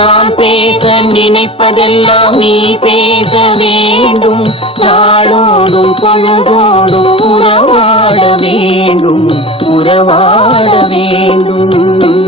நான் பேச நினைப்பதெல்லாம் நீ பேச வேண்டும். நாளோடும் பொழுதோடும் உறவாட வேண்டும். உறவாட வேண்டும்.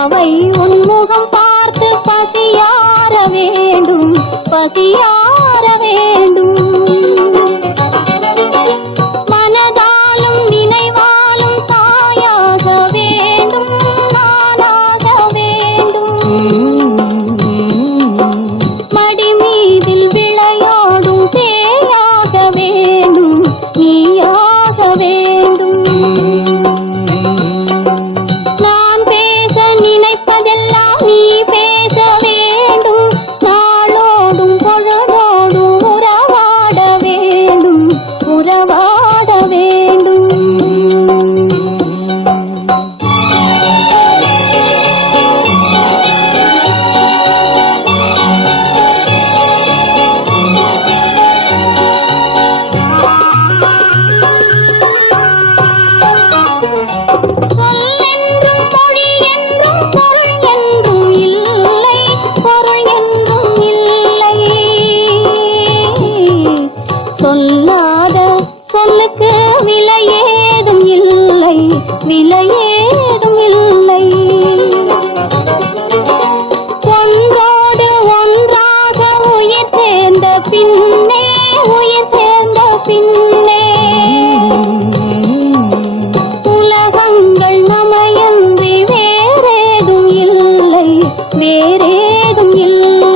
அவை உன்முகம் பார்த்து பசியார வேண்டும். பசியார வேண்டும். சொல்லுக்கு விலை இல்லை விலை இல்லை. ஒன்றோடு ஒன்றாக உயிர் சேர்ந்த பின்னே உயிர் சேர்ந்த பின்னே வேறேதும் இல்லை.